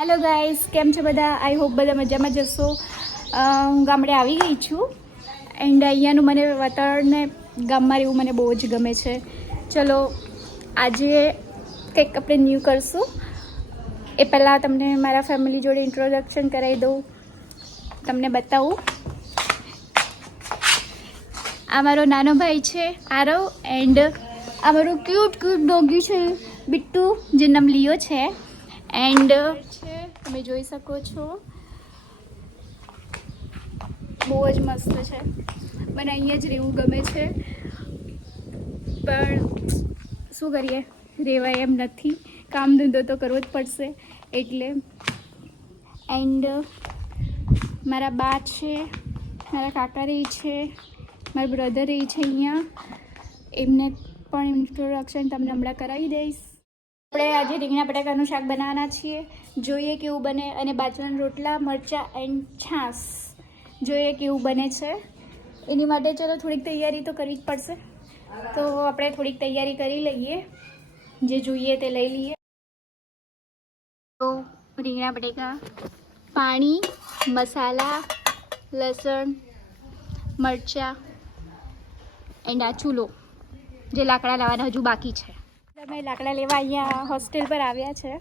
Hello guys, કેમ છે બધા? આઈ હોપ બધા મજામાં જશો. હું ગામડે આવી ગઈ છું એન્ડ અહીંયાનું મને વાતાવરણ ને ગામમાં રહેવું મને બહુ જ ગમે છે. ચલો આજે કંઈક આપણે ન્યૂ કરશું. એ પહેલાં તમને મારા ફેમિલી જોડે ઇન્ટ્રોડક્શન કરાવી દઉં, તમને બતાવું. આ મારો નાનો ભાઈ છે આરવ, એન્ડ આ મારું ક્યુટ ડોગી છે બિટ્ટુ, જે નામ લિયો છે. એન્ડ છે તમે જોઈ શકો છો, બહુ જ મસ્ત છે. મને અહીંયા જ રહેવું ગમે છે, પણ શું કરીએ, રહેવાય એમ નથી. કામ ધંધો તો કરવો જ પડશે એટલે. એન્ડ મારા બા છે, મારા કાકા રહે છે, મારા બ્રધર રહે છે અહીંયા. એમને પણ ઇન્ટ્રોડક્શન તમને હમણાં કરાવી દઈશ. આપણે આજે રીંગણા બટાકાનું શાક બનાવવાના છીએ. જોઈએ કેવું બને, અને બાજરાના રોટલા, મરચાં એન્ડ છાશ. જોઈએ કેવું બને છે. એની માટે ચલો થોડીક તૈયારી તો કરવી જ પડશે, તો આપણે થોડીક તૈયારી કરી લઈએ. જે જોઈએ તે લઈ લઈએ. તો રીંગણા બટાકા, પાણી, મસાલા, લસણ, મરચાં એન્ડ આ ચૂલો, જે લાકડા લાવવાના હજુ બાકી છે. અમે લાકડા લેવા અહીંયા હોસ્ટેલ પર આવ્યા છે.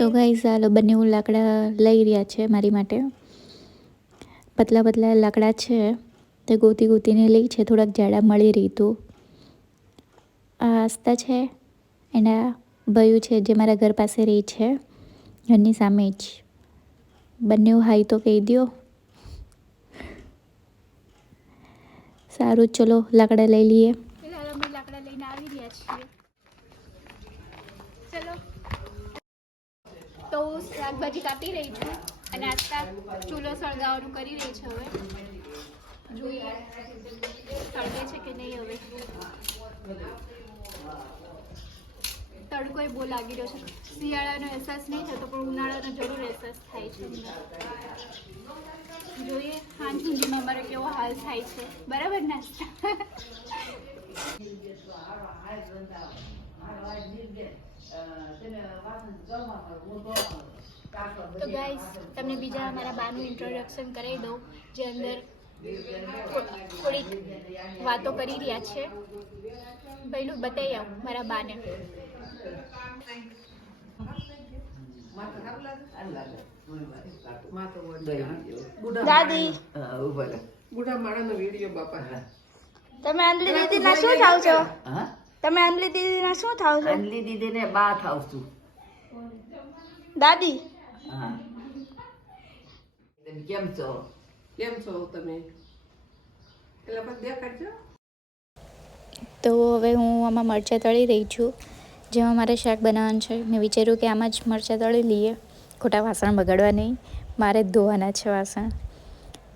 તો ગાઈસ ચાલો બંને લાકડા લઈ રહ્યા છે મારી માટે. પતલા પતલા લાકડા છે તે ગોતીને લઈ છે, થોડાક જાડા મળી રહી. તો આ આસ્તા છે, એના ભાઈઓ છે જે મારા ઘર પાસે રહી છે, ઘરની સામે જ. બંને હાઈ તો કહી દો. સારું, ચલો લાકડા લઈ લઈએ. ફિલહાલ અમે લાકડા લઈને આવી રહ્યા છીએ. ચલો, તો શાકભાજી કાપી રહી છું અને આસ્તા ચૂલો સળગાવવાનું કરી રહી છે. હવે જોઈએ સળગે છે કે નહીં. હવે તડકો એ બહુ લાગી રહ્યો છે. શિયાળાનો અહેસાસ નહીં થતો, પણ ઉનાળાનો જરૂર અહેસાસ થાય છે. જોઈએ સાંજ સુધીમાં અમારો કેવો હાલ થાય છે. બરાબર ને? તો ગાઈસ, તમને બીજા મારા બાનું ઇન્ટ્રોડક્શન કરાવી દઉં, જે અંદર થોડીક વાતો કરી રહ્યા છે. પહેલું બતાવી આવું મારા બાને. દાદી, બુઢા માણસનો વિડિયો બાપા. તમે અંજલિ દીદી ના શું થાવ છો? તમે અંજલિ દીદી ના શું થાવ છો? અંજલિ દીદી ને બા થાવ છું. દાદી, હા. તમે કેમ છો? કેમ છો તમે? એટલે પછી દેખાડજો. તો હવે હું આમાં મરચાં તળી રહી છું, જેમાં મારે શાક બનાવવાનું છે. મેં વિચાર્યું કે આમાં જ મરચાં તળી લઈએ, ખોટા વાસણ બગાડવા નહીં. મારે જ ધોવાના છે વાસણ.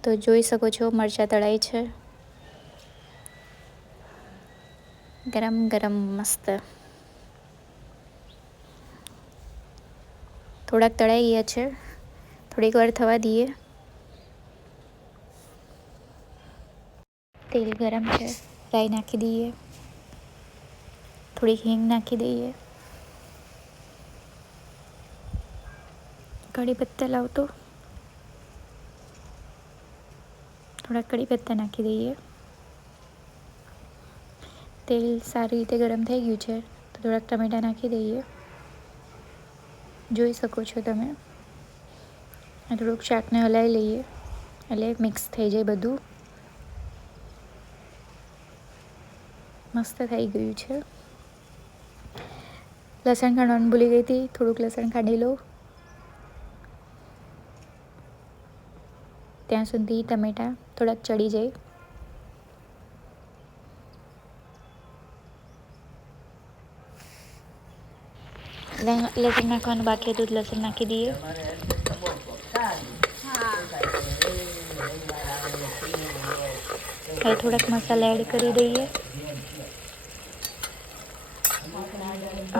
તો જોઈ શકો છો મરચાં તળાય છે, ગરમ ગરમ મસ્ત. થોડાક તળાઈ ગયા છે, થોડીક વાર થવા દઈએ. તેલ ગરમ છે, રાઈ નાખી દઈએ, થોડીક હિંગ નાખી દઈએ, કઢી પત્તા લાવતો, થોડા કઢી પત્તા નાખી દઈએ. તેલ સારી રીતે ગરમ થઈ ગયું છે, તો થોડાક ટમેટાં નાખી દઈએ. જોઈ શકો છો તમે. થોડુંક શાકને હલાવી લઈએ એટલે મિક્સ થઈ જાય બધું. મસ્ત થઈ ગયું છે. લસણ ખાંડવાનું ભૂલી ગઈ હતી, થોડુંક લસણ કાઢી લો. ત્યાં સુધી ટમેટાં થોડાક ચડી જાય. લસણ નાખવાનું બાકી હતું, લસણ નાખી દઈએ. હવે થોડાક મસાલા એડ કરી દઈએ.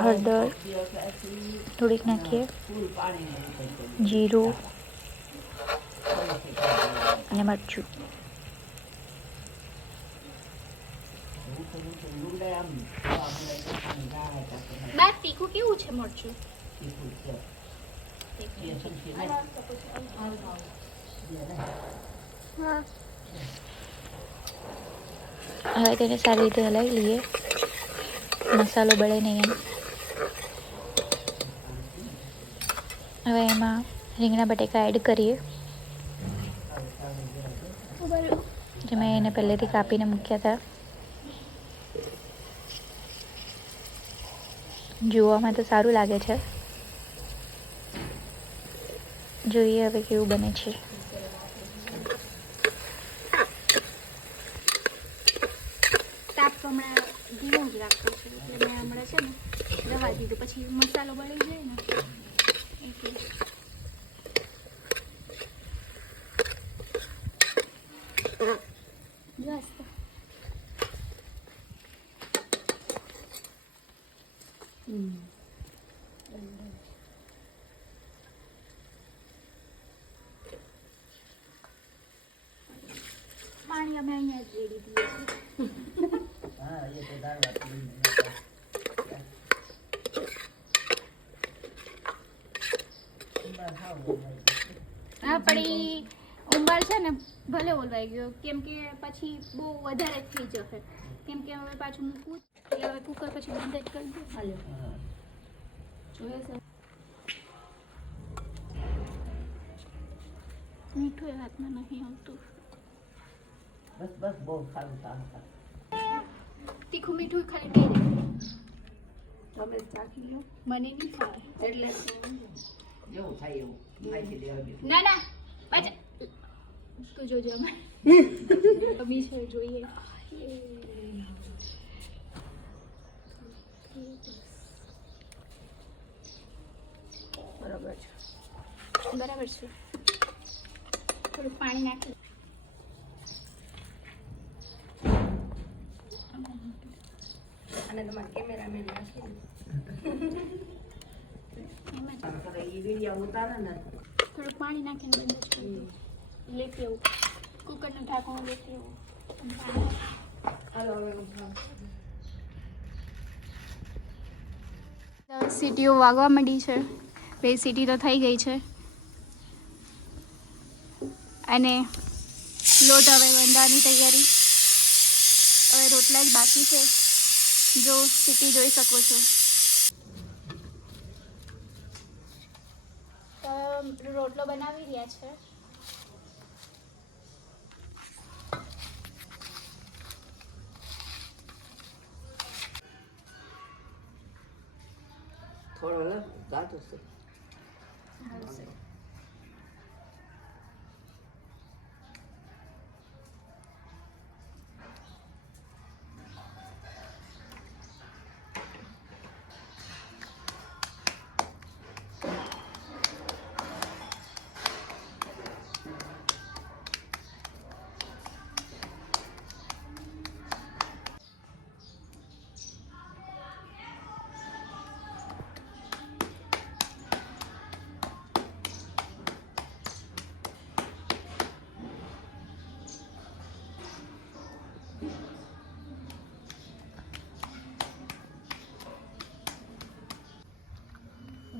હળદર થોડીક નાખીએ, જીરું અને મરચું. બા તીખું કેવું છે મરચું? હા હવે તેને સારી રીતે હલાવી લઈએ, મસાલો બળે નહીં એમ. હવે એમાં રીંગણા બટેકા એડ કરીએ, જે મેં એને પહેલેથી કાપીને મૂક્યા હતા. જોવામાં તો સારું લાગે છે, જોઈએ હવે કેવું બને છે. તાપ હમણાં ધીમો જ રાખતો છે એટલે મેં હમણાં છે ને રવા દીધું, પછી મસાલો બળી જાય ને એટલે. બસ તો. પાણી અમે અહીંયા જ રેડી દઈએ હા, પણ ઈ ઉંબાળ છે ને ભલે ઓલવાઈ ગયો, કેમ કે પછી બહુ વધારે થઈ જશે, કેમ કે હવે પાછું મૂકવું એટલે હવે કુકર પછી બંધ જ કરી દો. હાલે જોઈએ સર, મીઠું એ હાથમાં નહીં આવતું. બસ બસ બહુ સારું કામ કરે. તીખું મીઠું ખાલી બે દે, તમે ચાખી લો મને નહીં ખાવે એટલે જેવું થાય એવું નાખી દેવા બીજું. ના ના પાછા તું જોજો બીજો જોઈએ. બરાબર છે. બરાબર છે, થોડું પાણી નાખી. અને તમારા કેમેરામેન નાખી એમાં જ એ વિડીયો ઉતારે ને થોડું પાણી નાખીને બંધ જ કરી દો. લેતી આવું કુકરનું ઢાંકણું લેતી આવું. હાલો હવે સીટીઓ વાગવા માંડી છે, 2 સીટી તો થઈ ગઈ છે અને લોટ હવે વંદાની તૈયારી. હવે રોટલા જ બાકી છે, જો સીટી જોઈ શકો છો. તો રોટલો બનાવી રહ્યા છે. થોડો લે જાતું છે.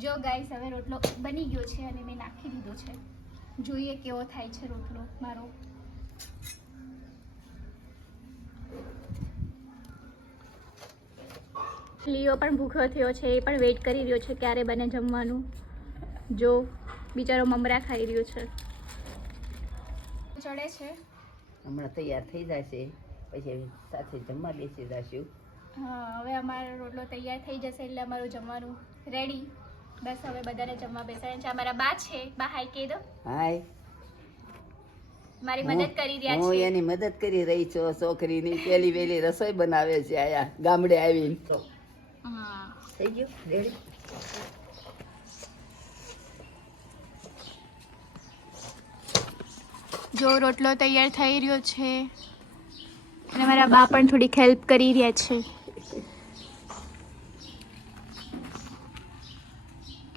જો ગાઈસ હવે રોટલો બની ગયો છે અને મેં નાખી દીધો છે. જોઈએ કેવો થાય છે રોટલો મારો. લીઓ પણ ભૂખ્યો થયો છે, એ પણ વેઇટ કરી રહ્યો છે ક્યારે બને જમવાનું. જો બિચારો મમરા ખાઈ રહ્યો છે. ચડે છે હમણાં તૈયાર થઈ જશે પછી સાથે જમવા બેસી જશું. હા, હવે અમારો રોટલો તૈયાર થઈ જશે એટલે અમારું જમવાનું રેડી. બસ હવે બધાને જમવા બેસાડે છે. અમારા બા છે, બા હાય કહી દો. હાય, મારી મદદ કરી રહ્યા હું છે. એની મદદ કરી રહી છું. છોકરીની પેલી વેલી રસોઈ બનાવે છે આયા ગામડે આવીને. તો હા, થઈ ગયું રેડી. જો રોટલો તૈયાર થઈ રહ્યો છે અને મારા બા પણ થોડીક હેલ્પ કરી રહ્યા છે.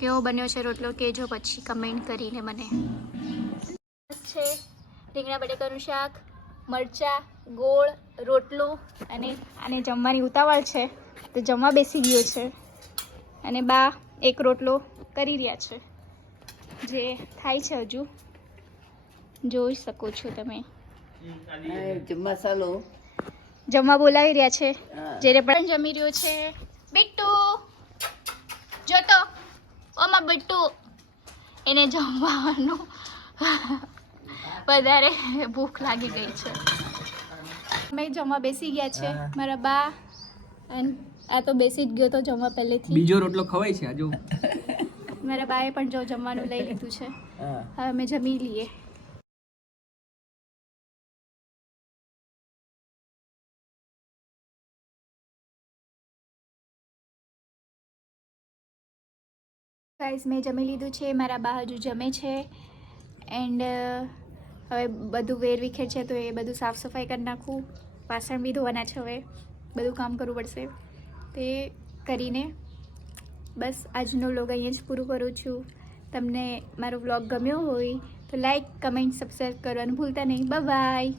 કેવો બન્યો છે રોટલો કહેજો પછી કમેન્ટ કરીને મને. છે રીંગણા બટેકાનું શાક, મરચાં, ગોળ, રોટલો અને આને જમવાની ઉતાવળ છે તો જમવા બેસી ગયો છે અને બા એક રોટલો કરી રહ્યા છે. જે થાય છે હજુ જોઈ શકો છો તમે. મસાલો જમવા બોલાવી રહ્યા છે. હા. જ્યારે પણ જમી રહ્યો છે. બિટ્ટુ જોતો ઓમાં બિટ્ટુ એને જમવાનું વધારે ભૂખ લાગી ગઈ છે. અમે જમવા બેસી ગયા છે. મારા બા અને આ તો બેસી જ ગયો તો જમવા પહેલેથી. બીજો રોટલો ખવાય છે આજુ. મારા બાએ પણ જો જમવાનું લઈ લીધું છે. હવે અમે જમી લઈએ. ગાઈસ મેં જમી લીધું છે. મારા બા હજુ જમે છે. એન્ડ હવે બધું વેર વિખેર છે તો એ બધું સાફ સફાઈ કરી નાખું. વાસણ બી ધોવાના છે. હવે બધું કામ કરવું પડશે. તે કરીને બસ આજનો વ્લોગ અહીંયા જ પૂરું કરું છું. તમને મારો વ્લોગ ગમ્યો હોય તો લાઈક કમેન્ટ સબસ્ક્રાઈબ કરવાનું ભૂલતા નહીં. Bye bye.